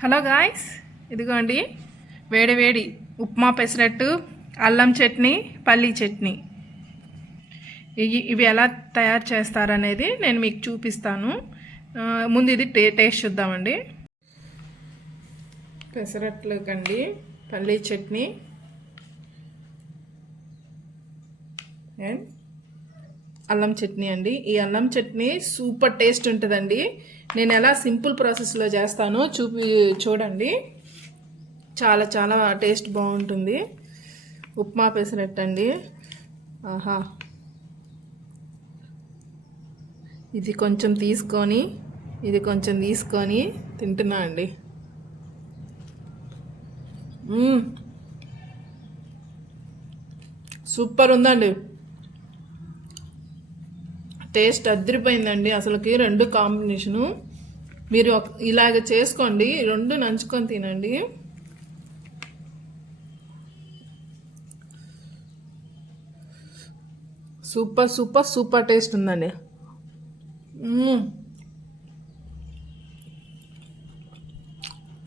Hello guys ఇదిగోండి. వేడి వేడి ఉప్మా పెసరట్టు అల్లం చట్నీ పల్లీ చట్నీ. ఇవి ఇవి ఎలా తయారు చేస్తారనేది నేను మీకు చూపిస్తాను. ముందు ఇది టే టేస్ట్ చూద్దామండి. పెసరట్లు కండి పల్లీ చట్నీ. అండ్ అల్లం చట్నీ అండి. ఈ అల్లం చట్నీ సూపర్ టేస్ట్ ఉంటుందండి. నేను ఎలా సింపుల్ ప్రాసెస్లో చేస్తానో చూపి చూడండి. చాలా చాలా టేస్ట్ బాగుంటుంది. ఉప్మా పెసరట్టు అండి ఆహా. ఇది కొంచెం తీసుకొని ఇది కొంచెం తీసుకొని తింటున్నా అండి. సూపర్ ఉందండి. టేస్ట్ అదిరిపోయిందండి. అసలుకి రెండు కాంబినేషను. మీరు ఇలాగ చేసుకోండి. రెండు నంచుకొని తినండి. సూపర్ సూపర్ సూపర్ టేస్ట్ ఉందండి.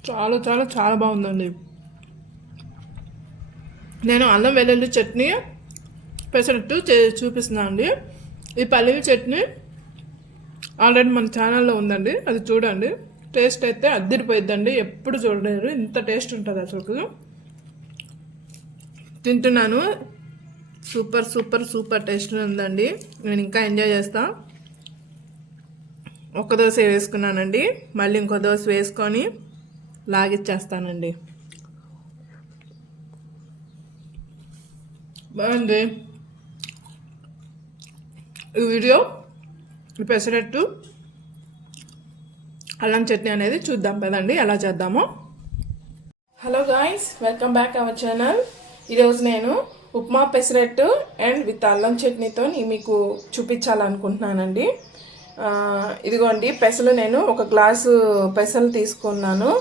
చాలా చాలా చాలా బాగుందండి. నేను అల్లం వెల్లుల్లి చట్నీ పెసరట్టు చే చూపిస్తున్నాను అండి ఈ పల్లీల చట్నీ ఆల్రెడీ మన ఛానల్లో ఉందండి అది చూడండి. టేస్ట్ అయితే అద్దరిపోయిద్దండి ఎప్పుడు చూడలేరు. ఇంత టేస్ట్ ఉంటుంది అసలు తింటున్నాను. సూపర్ సూపర్ సూపర్ టేస్ట్ ఉందండి. నేను ఇంకా ఎంజాయ్ చేస్తా. ఒక దోశ వేసుకున్నానండి. మళ్ళీ ఇంకో దోశ వేసుకొని లాగిచ్చేస్తానండి. బాగుంది. ఈ వీడియో పెసరట్టు అల్లం చట్నీ అనేది చూద్దాం కదండి ఎలా చేద్దామో. Hello guys welcome back our channel ఈరోజు నేను ఉప్మా పెసరట్టు అండ్ విత్ అల్లం చట్నీతో మీకు చూపించాలనుకుంటున్నానండి. ఇదిగోండి పెసలు నేను ఒక గ్లాసు పెసలు తీసుకున్నాను.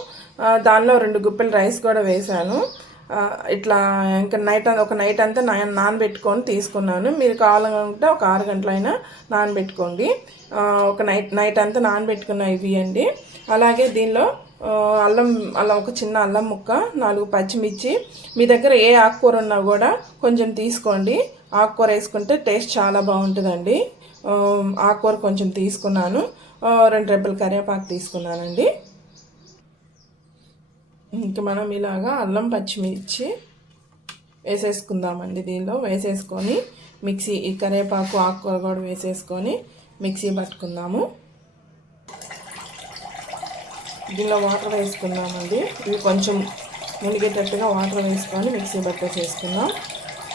దానిలో రెండు గుప్పెలు రైస్ కూడా వేశాను. ఇట్లా ఇంకా నైట్ ఒక నైట్ అంతా నా నానబెట్టుకొని తీసుకున్నాను. మీరు కావాలనుకుంటే ఒక ఆరు గంటలైనా నానబెట్టుకోండి. ఒక నైట్ నైట్ అంతా నానబెట్టుకున్న ఇవి అండి. అలాగే దీనిలో అల్లం అల్లం ఒక చిన్న అల్లం ముక్క నాలుగు పచ్చిమిర్చి మీ దగ్గర ఏ ఆకుకూర ఉన్నా కూడా కొంచెం తీసుకోండి. ఆకుకూర వేసుకుంటే టేస్ట్ చాలా బాగుంటుందండి. ఆకుకూర కొంచెం తీసుకున్నాను. రెండు రెబ్బల కరివేపాకు తీసుకున్నానండి. ఇంకా మనం ఇలాగా అల్లం పచ్చిమిర్చి వేసేసుకుందామండి దీనిలో. వేసేసుకొని మిక్సీ ఈ కరివేపాకు ఆకుకూర కూడా వేసేసుకొని మిక్సీ పట్టుకుందాము. దీనిలో వాటర్ వేసుకుందామండి. ఇవి కొంచెం మునిగేటట్టుగా వాటర్ వేసుకొని మిక్సీ పట్టేసేసుకుందాం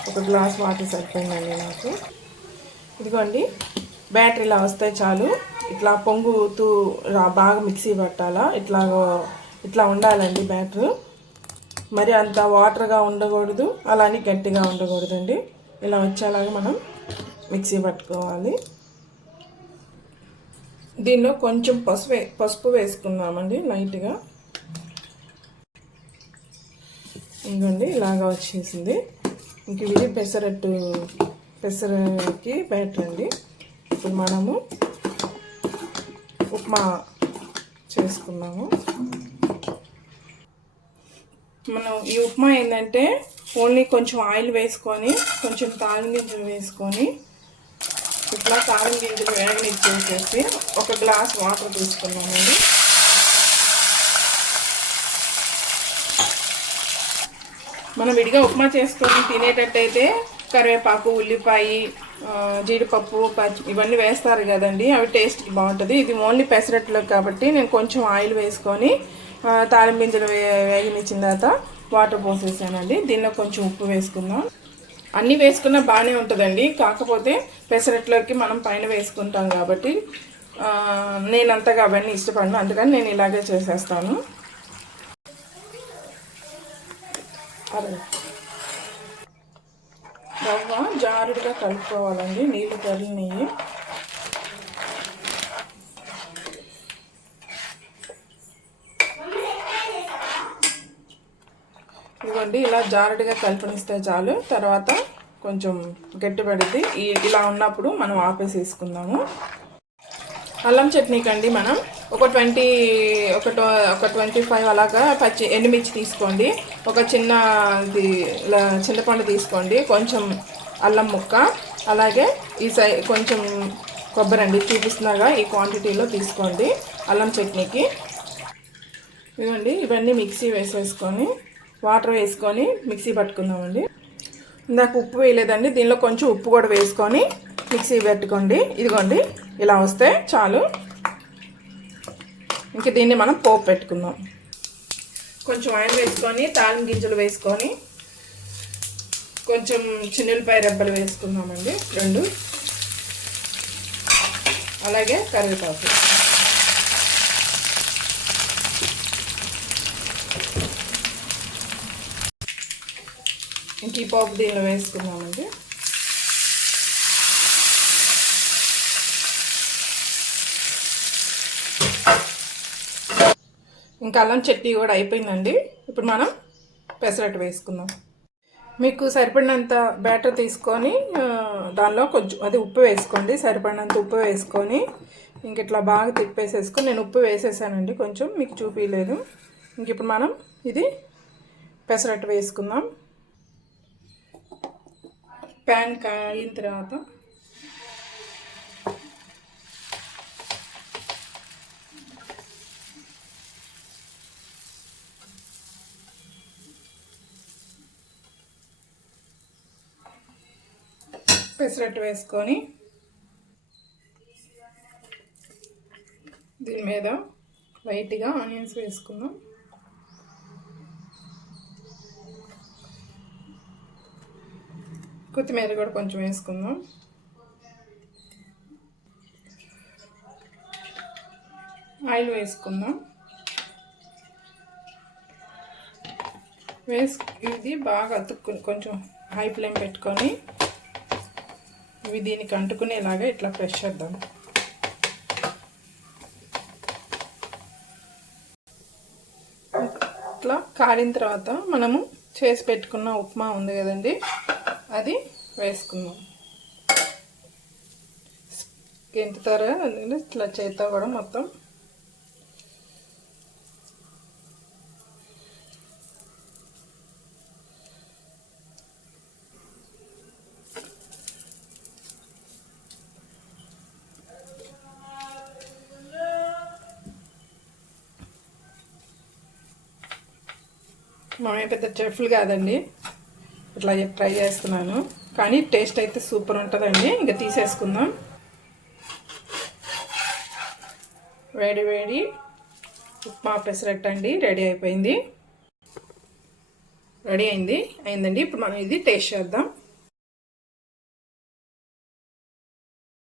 ఒక గ్లాస్ వాటర్ సరిపోయిందండి నాకు. ఇదిగోండి బ్యాటరీ ఇలా వస్తే చాలు. ఇట్లా పొంగుతూ బాగా మిక్సీ పట్టాలా? ఇట్లా ఇట్లా ఉండాలండి బ్యాటర్ మరి అంత వాటర్గా ఉండకూడదు అలానే గట్టిగా ఉండకూడదండి. ఇలా వచ్చేలాగా మనం మిక్సీ పట్టుకోవాలి. దీనిలో కొంచెం పసుపు పసుపు వేసుకున్నామండి లైట్గా. ఇంకండి ఇలాగా వచ్చేసింది. ఇంక ఇది పెసరట్టు పెసరకి బ్యాటర్ అండి. ఇప్పుడు మనము ఉప్మా చేసుకున్నాము. మనం ఈ ఉప్మా ఏంటంటే ఓన్లీ కొంచెం ఆయిల్ వేసుకొని కొంచెం తాళం గింజలు వేసుకొని ఇట్లా తాళం గింజలు వేగనిచ్చేసేసి ఒక గ్లాస్ వాటర్ తీసుకున్నామండి మనం విడిగా ఉప్మా చేసుకొని తినేటట్టయితే కరివేపాకు ఉల్లిపాయ జీడిపప్పు పచ్చి ఇవన్నీ వేస్తారు కదండి. అవి టేస్ట్కి బాగుంటుంది. ఇది ఓన్లీ పెసరట్లో కాబట్టి నేను కొంచెం ఆయిల్ వేసుకొని ఆ, గింజలు వే వేగనిచ్చిన తర్వాత వాటర్ పోసేసానండి. దీనిలో కొంచెం ఉప్పు వేసుకుందాం. అన్నీ వేసుకున్నా బాగానే ఉంటుందండి. కాకపోతే పెసరట్లోకి మనం పైన వేసుకుంటాం కాబట్టి నేనంతగా నేను అంతగా అవన్నీ ఇష్టపడను. అందుకని నేను ఇలాగే చేసేస్తాను. అదే రవ్వ జారుడుగా కలుపుకోవాలండి. నీళ్ళు కరిగినవి ఇదిగోండి ఇలా జారుడుగా కలిపనిస్తే చాలు. తర్వాత కొంచెం గట్టిపడిద్ది. ఈ ఇలా ఉన్నప్పుడు మనం ఆపేసేసుకుందాము. అల్లం చట్నీకి అండి మనం. ఒక ట్వంటీ ఒక ఒక ట్వంటీ ఫైవ్ అలాగా పచ్చి ఎండుమిర్చి తీసుకోండి. ఒక చిన్న ఇది ఇలా చింతపండు తీసుకోండి. కొంచెం అల్లం ముక్క. అలాగే ఈ సై కొంచెం కొబ్బరి అండి చూపిస్తున్నాగా ఈ క్వాంటిటీలో తీసుకోండి అల్లం చట్నీకి. ఇవ్వండి ఇవన్నీ మిక్సీ వేసేసుకొని వాటర్ వేసుకొని మిక్సీ పట్టుకుందామండి. ఇందాక ఉప్పు వేయలేదండి దీనిలో కొంచెం ఉప్పు కూడా వేసుకొని మిక్సీ పెట్టుకోండి. ఇదిగోండి ఇలా వస్తే చాలు. ఇంక దీన్ని మనం పోపు పెట్టుకుందాం. కొంచెం ఆయిల్ వేసుకొని తాళం గింజలు వేసుకొని కొంచెం చిన్నులపాయ రెబ్బలు వేసుకుందామండి రెండు. అలాగే కరివేపాకు. ఇంక ఈ పప్పు దీనిలో వేసుకుందామండి ఇంకా అల్లం చట్నీ కూడా అయిపోయిందండి. ఇప్పుడు మనం పెసరట్టు వేసుకుందాం. మీకు సరిపడినంత బ్యాటర్ తీసుకొని దానిలో కొంచెం అది ఉప్పు వేసుకోండి. సరిపడినంత ఉప్పు వేసుకొని ఇంక ఇట్లా బాగా తిప్పేసేసుకొని నేను ఉప్పు వేసేసానండి కొంచెం మీకు చూపించలేదు ఇంక ఇప్పుడు మనం ఇది పెసరట్టు వేసుకుందాం. ప్యాన్ కాయిన తర్వాత పెసరట్టు వేసుకొని దీని మీద లైట్గా ఆనియన్స్ వేసుకుందాం. కొత్తిమీర కూడా కొంచెం వేసుకుందాం. ఆయిల్ వేసుకుందాం. వేసు ఇది బాగా అతుక్కుని కొంచెం హై ఫ్లేమ్ పెట్టుకొని ఇవి దీనికి అంటుకునేలాగా ఇట్లా ఫ్రెష్ చేద్దాం. ఇట్లా కాలిన తర్వాత మనము చేసి పెట్టుకున్న ఉప్మా ఉంది కదండి. అది వేసుకుందాం. గెంటుతారా ఇట్లా చేత్తో కూడా మొత్తం. మామయ్య పెద్ద చెఫ్లు కాదండి. ఇట్లా ట్రై చేస్తున్నాను. కానీ టేస్ట్ అయితే సూపర్ ఉంటుందండి. ఇంకా తీసేసుకుందాం. వేడి వేడి ఉప్మా పెసరట్టు అండి. రెడీ అయిపోయింది. రెడీ అయింది. అయిందండి. ఇప్పుడు మనం ఇది టేస్ట్ చేద్దాం.